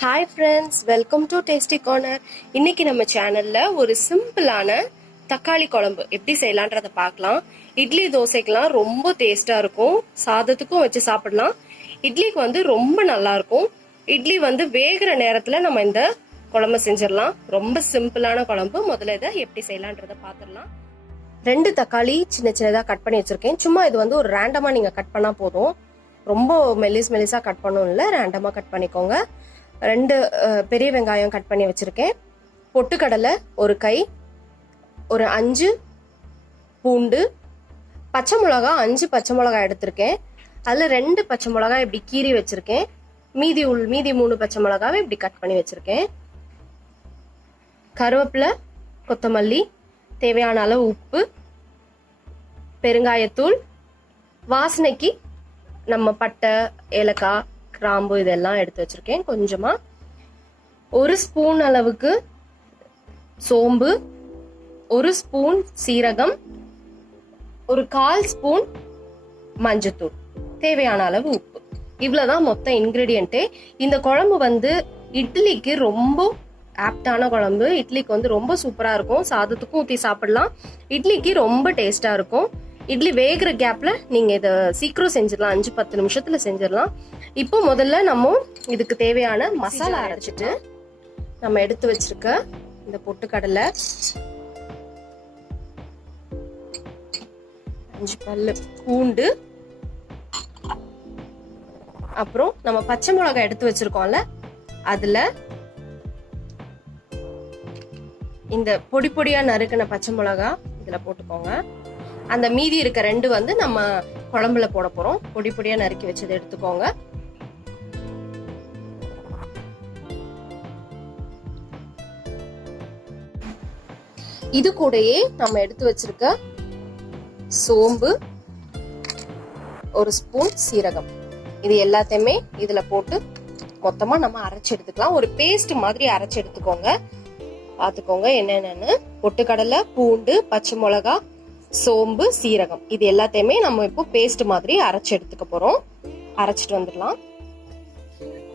Hi friends, welcome to tasty corner. இன்னைக்கு நம்ம சேனல்ல ஒரு சிம்பிளான தக்காளி குழம்பு எப்படி செய்யலான்றத பார்க்கலாம். இட்லி தோசைக்கெல்லாம் ரொம்ப டேஸ்டா இருக்கும். சாதத்துக்கும் வச்சு சாப்பிடலாம். இட்லிக்கு ரொம்ப நல்லா இருக்கும். இட்லி வேகிற நேரத்துல நம்ம இந்த குழம்பு செஞ்சிடலாம். ரொம்ப சிம்பிளான குழம்பு. முதல்ல இதை எப்படி செய்யலான்றத பார்த்துடலாம். 2 தக்காளி சின்ன சின்னதா கட் பண்ணி வச்சிருக்கேன். சும்மா இது ஒரு ரேண்டமா நீங்க கட் பண்ணா போதும். ரொம்ப மெலிசா கட் பண்ணணும் இல்லை, ரேண்டமா கட் பண்ணிக்கோங்க. 2 பெரிய வெங்காயம் கட் பண்ணி வச்சிருக்கேன். பொட்டுக்கடலை ஒரு கை, ஒரு 5 பூண்டு, பச்சை மிளகா 5 பச்சை மிளகா எடுத்திருக்கேன். அதுல 2 பச்சை மிளகா இப்படி கீறி வச்சிருக்கேன். மீதி 3 பச்சை மிளகாவை இப்படி கட் பண்ணி வச்சிருக்கேன். கருவேப்பிலை, கொத்தமல்லி, தேவையான அளவு உப்பு, பெருங்காயத்தூள், வாசனைக்கு நம்ம பட்டை, ஏலக்காய், கிராம்பு இதெல்லாம் எடுத்து வச்சிருக்கேன். கொஞ்சமா 1 ஸ்பூன் அளவுக்கு சோம்பு, 1 ஸ்பூன் சீரகம், ஒரு 1/4 ஸ்பூன் மஞ்சத்தூள், தேவையான அளவு உப்பு. இவ்வளவுதான் மொத்த இன்கிரீடியன்ட்டே. இந்த குழம்பு இட்லிக்கு ரொம்ப ஆப்டான குழம்பு. இட்லிக்கு ரொம்ப சூப்பரா இருக்கும். சாதத்துக்கும் ஊற்றி சாப்பிடலாம். இட்லிக்கு ரொம்ப டேஸ்டா இருக்கும். இட்லி வேகிற கேப்ல நீங்க இதை சீக்கிரம் செஞ்சிடலாம். 5-10 நிமிஷத்துல செஞ்சிடலாம். இப்போ முதல்ல நம்ம இதுக்கு தேவையான மசாலா அரைச்சிட்டு நம்ம எடுத்து வச்சிருக்க இந்த பொட்டுக்கடலை, 5 பல்லு பூண்டு, அப்புறம் நம்ம பச்சை மிளகாய் எடுத்து வச்சிருக்கோம்ல, அதுல இந்த பொடி பொடியா நறுக்கின பச்சை மிளகா இதுல போட்டுக்கோங்க. அந்த மீதி இருக்க 2 நம்ம குழம்புல போட போறோம். பொடி பொடியா நறுக்கி வச்சதை எடுத்துக்கோங்க. இது கூடயே நம்ம எடுத்து வச்சிருக்க சோம்பு, 1 ஸ்பூன் சீரகம், இது எல்லாத்தையுமே இதுல போட்டு மொத்தமா நம்ம அரைச்சு எடுத்துக்கலாம். ஒரு பேஸ்ட் மாதிரி அரைச்சு எடுத்துக்கோங்க. பாத்துக்கோங்க என்னென்னு. பொட்டுக்கடலை, பூண்டு, பச்சை மிளகா, சோம்பு, சீரகம், இது எல்லாத்தையுமே நம்ம இப்போ பேஸ்ட் மாதிரி அரைச்சு எடுத்துக்க போறோம். அரைச்சிட்டு வந்துடலாம்.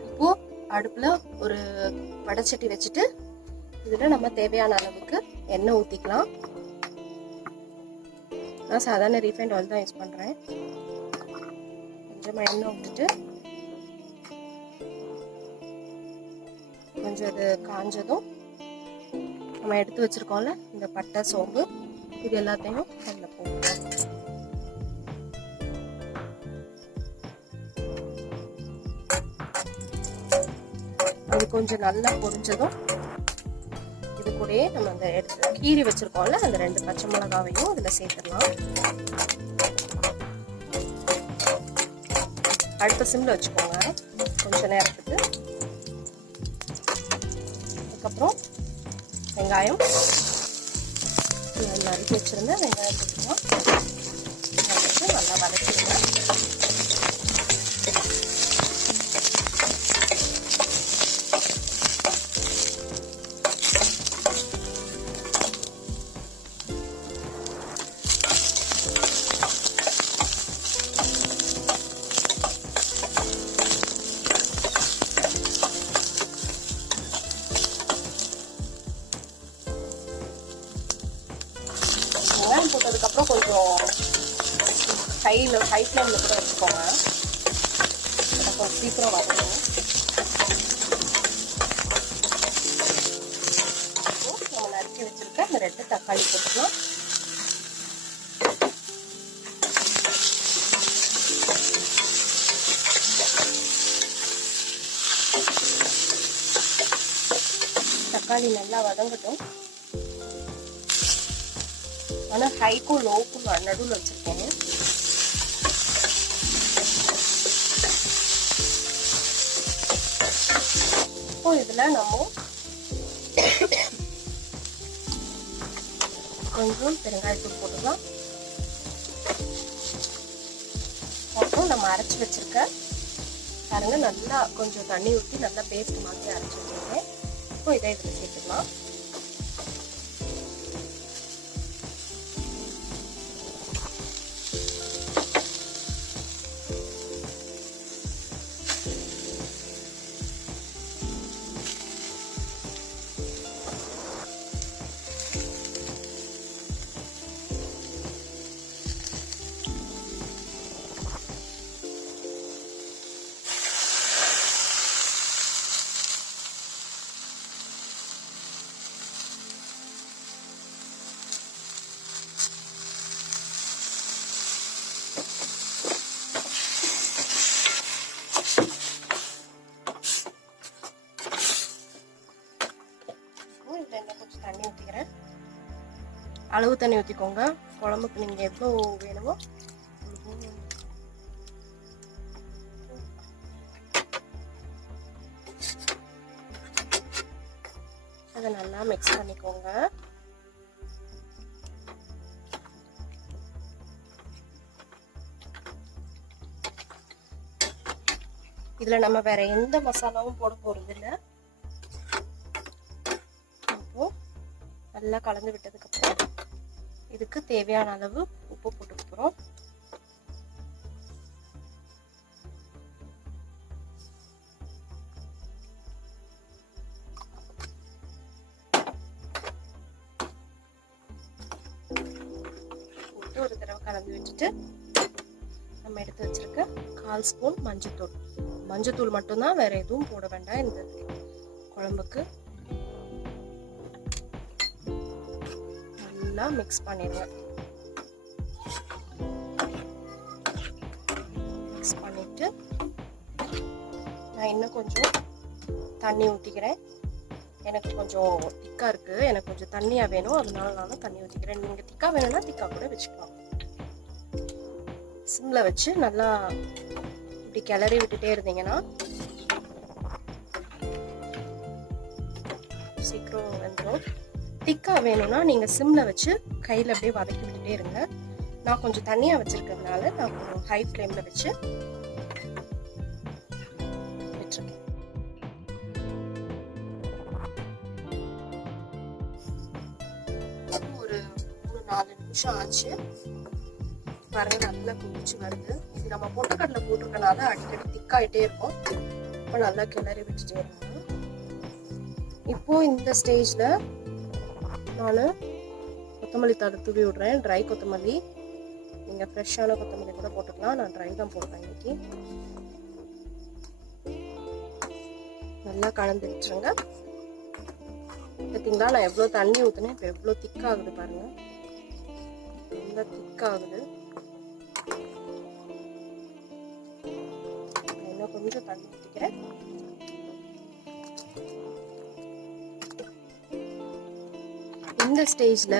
இப்போ அடுப்புல ஒரு வடைச்சட்டி வச்சுட்டு இதுல நம்ம தேவையான அளவுக்கு எண்ணெய் ஊத்திக்கலாம். நான் சாதாரண ரீஃபைண்ட் ஆயில் தான் யூஸ் பண்றேன். கொஞ்சமா எண்ணெய் ஊற்றிட்டு கொஞ்சம் அது காஞ்சதும் நம்ம எடுத்து வச்சிருக்கோம்ல இந்த பட்டை, சோம்பு, இது எல்லாத்தையும் அதில் போடலாம். அது கொஞ்சம் நல்லா பொரிஞ்சதும் இது கூடயே நம்ம அந்த எடுத்து கீறி வச்சிருக்கோம்ல அந்த 2 பச்சை மிளகாவையும் அதுல சேர்த்துடலாம். அடுத்த சிம்ல வச்சுக்கோங்க கொஞ்ச நேரத்துக்கு. அதுக்கப்புறம் வெங்காயம் நறுக்கி வச்சிருந்த வெங்காயம் போட்டுக்கலாம். நல்லா வதக்கிடுங்க. வெங்காயம் போட்டதுக்கப்புறம் கொஞ்சம் ஹை ஃப்ளேமில் கூட வச்சுக்கோங்க. கொஞ்சம் சீக்கிரம் வதக்கணும். நம்ம நறுக்கி வச்சிருக்க இந்த 2 தக்காளி போட்டுக்கலாம். தக்காளி நல்லா வதங்கட்டும். ஆனா ஹைக்கும் லோக்கும் நடுவில் வச்சிருக்கேன். இப்போ இதுல நம்ம கொஞ்சம் பெருங்காயத்தூள் போட்டுக்கலாம். அப்புறம் நம்ம அரைச்சி வச்சிருக்க பாருங்க, நல்லா கொஞ்சம் தண்ணி ஊற்றி நல்லா பேஸ்ட் மாதிரி அரைச்சி வச்சிருக்கேன். இப்போ இதை இதுல சேர்த்துக்கலாம். அளவு தண்ணி ஊற்றிக்கோங்க. குழம்புக்கு நீங்கள் எவ்வளோ வேணுமோ அதை நல்லா மிக்ஸ் பண்ணிக்கோங்க. இதுல நம்ம வேற எந்த மசாலாவும் போட போறது இல்லை. இப்போ நல்லா கலந்து விட்டதுக்கு அப்புறம் இதுக்கு தேவையான அளவு உப்பு போட்டுக்க போறோம். ஒரு தடவை கலந்து விட்டுட்டு நம்ம எடுத்து வச்சிருக்க 1/4 ஸ்பூன் மஞ்சத்தூள். மஞ்சத்தூள் மட்டும்தான், வேற எதுவும் போட வேண்டாம் இந்த குழம்புக்கு. நல்லா மிக்ஸ் பண்ணிடுங்க. மிக்ஸ் பண்ணிட்டு நான் இன்னும் கொஞ்சம் தண்ணி ஊற்றிக்கிறேன். எனக்கு கொஞ்சம் திக்கா இருக்கு, எனக்கு கொஞ்சம் தண்ணியா வேணும், அதனால நான் தண்ணி ஊற்றிக்கிறேன். நீங்க திக்கா வேணும்னா திக்கா கூட வச்சுக்கலாம். சிம்ல வச்சு நல்லா இப்படி கிளறி விட்டுட்டே இருந்தீங்கன்னா சீக்கிரம் வந்துடும். திக்கா வேணும்னா நீங்க சிம்ல வச்சு கையில அப்படியே வதக்கி விட்டுட்டே இருங்க. நான் கொஞ்சம் தண்ணியா வச்சிருக்கிறதுனால நான் கொஞ்சம் ஹை ஃப்ளேம்ல வச்சு விட்டுருக்கேன். ஒரு 3-4 நிமிஷம் ஆச்சு பாருங்க, நல்லா குடிச்சு வருது. இது நம்ம பொட்டுக்கடலை போட்டிருக்கனால அடிக்கடி திக்காயிட்டே இருக்கும். இப்போ நல்லா கிளறி வச்சுட்டே இருக்கணும். இப்போ இந்த ஸ்டேஜ்ல நான் கொத்தமல்லி தழை தூவி விடுறேன். ட்ரை கொத்தமல்லி, நீங்க ஃப்ரெஷ்ஷான கொத்தமல்லி கூட போட்டுக்கலாம். நான் ட்ரை தான் போடுறேன் இன்னைக்கு. நல்லா கலந்து விட்டுருங்க. பார்த்தீங்களா நான் எவ்வளோ தண்ணி ஊற்றினேன், இப்போ எவ்வளோ திக்காகுது பாருங்க. நல்லா திக்காகுது. இன்னும் கொஞ்சம் தண்ணி ஊற்றிக்கிறேன். இந்த ஸ்டேஜ்ல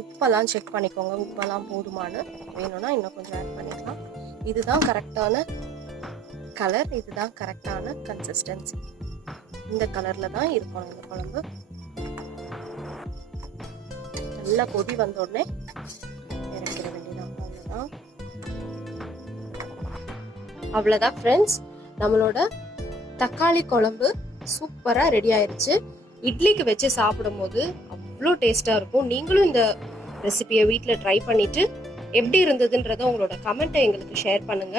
உப்பெல்லாம் செக் பண்ணிக்கோங்க. உப்பெல்லாம் போதுமானு, வேணும்னா இன்னும் கொஞ்சம் ஆட் பண்ணிக்கலாம். இதுதான் கரெக்டான கலர், இதுதான் கரெக்டான கன்சிஸ்டன்சி. இந்த கலர்ல தான் இருக்கணும் இந்த குழம்பு. நல்லா கொதி வந்த உடனே இறக்கிற வேண்டியதான். அவ்வளவுதான் ஃப்ரெண்ட்ஸ், நம்மளோட தக்காளி குழம்பு சூப்பரா ரெடி ஆயிருச்சு. இட்லிக்கு வச்சு சாப்பிடும் போது அவ்வளோ டேஸ்டா இருக்கும். நீங்களும் இந்த ரெசிபியை வீட்டில் ட்ரை பண்ணிட்டு எப்படி இருந்ததுன்றத உங்களோட கமெண்ட்டை எங்களுக்கு ஷேர் பண்ணுங்க.